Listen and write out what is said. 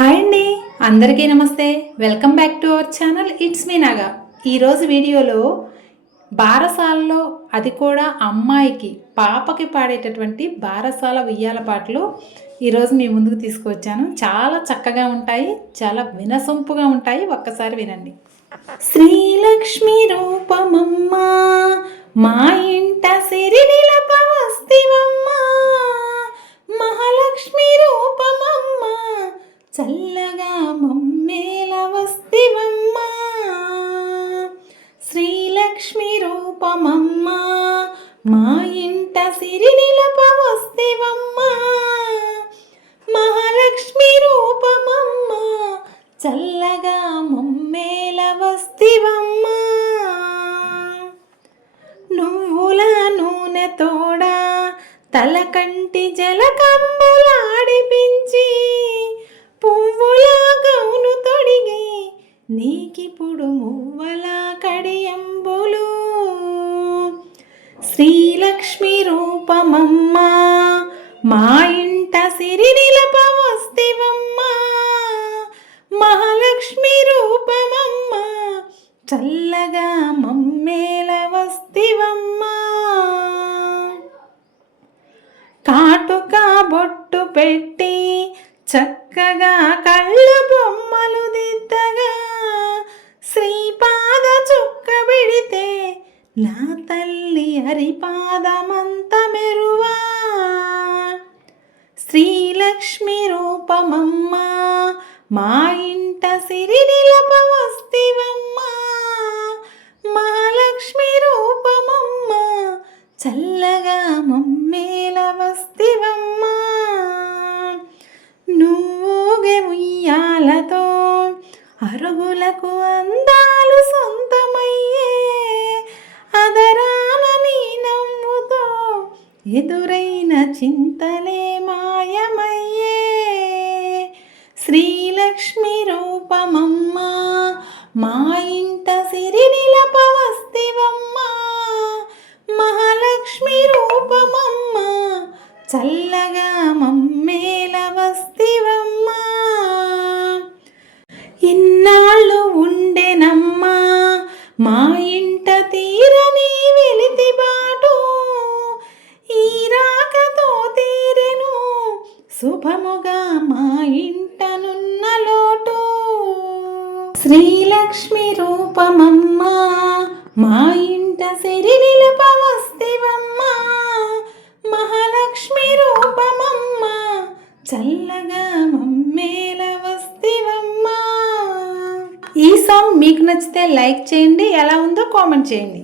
Hi అండి, అందరికీ నమస్తే. Welcome back to our channel. It's me Naga. ఈరోజు వీడియోలో బారసాలలో, అది కూడా అమ్మాయికి పాపకి పాడేటటువంటి బారసాల ఉయ్యాల పాటలు ఈరోజు మీ ముందుకు తీసుకువచ్చాను. చాలా చక్కగా ఉంటాయి, చాలా వినసొంపుగా ఉంటాయి. ఒక్కసారి వినండి. శ్రీలక్ష్మి రూపమమ్మ మా ఇంట సిరి నిలప వస్తివమ్మా, మహాలక్ష్మి రూపమమ్మ చల్లగా మమ్మేల వస్తివమ్మా. శ్రీలక్ష్మి రూపమమ్మ మా ఇంట సిరి నిలప వస్తివమ్మా, మహాలక్ష్మి రూపమమ్మ చల్లగా మమ్మేల వస్తివమ్మా. నువ్వుల నూనె తోడా తలకంటి జలకంబులాడిపించి, పువ్వుల గౌను తొడిగి నీకిప్పుడు మువ్వల కడియంబులు. శ్రీలక్ష్మి రూపమమ్మ మా ఇంట సిరి నిలప వస్తివమ్మా, మహాలక్ష్మి రూపమమ్మ చల్లగా మమ్మేల వస్తివమ్మా. కాటుక బొట్టు పెట్టి చక్కగా కళ్ళ బొమ్మలు దిద్దగా, శ్రీపాద చుక్క పెడితే నా తల్లి హరిపాదమంత మెరువా. శ్రీలక్ష్మి రూపమమ్మ మా ఇంట సిరి నిలప వస్తివమ్మా, మహాలక్ష్మి రూపమమ్మ చల్లగా మమ్మేల వస్తివమ్మా. నువ్వుగే ఉయ్యాలతో అరుగులకు అందాలు సొంతమయ్యే, అదరాన నీ నవ్వుతో ఎదురైన చింతలే మాయమయ్యే. శ్రీలక్ష్మి రూపమమ్మ మా ఇంట సిరి నిలప వస్తివమ్మా, మహాలక్ష్మి రూపమమ్మ చల్లగా మమ్మేల వస్తివమ్మా. ఇన్నాళ్ళు ఉండెనమ్మా మా ఇంట తీరని వెలితి బాటు, ఈ రాకతో తీరెను శుభముగా మా ఇంటనున్న లోటు. శ్రీలక్ష్మి రూపమమ్మ మా ఇంట సిరి నిలప వస్తివమ్మా, మహాలక్ష్మి రూపమమ్మ చల్లగా మమ్మేల వస్తివమ్మా. ఈ సాంగ్ మీకు నచ్చితే లైక్ చేయండి, ఎలా ఉందో కామెంట్ చేయండి.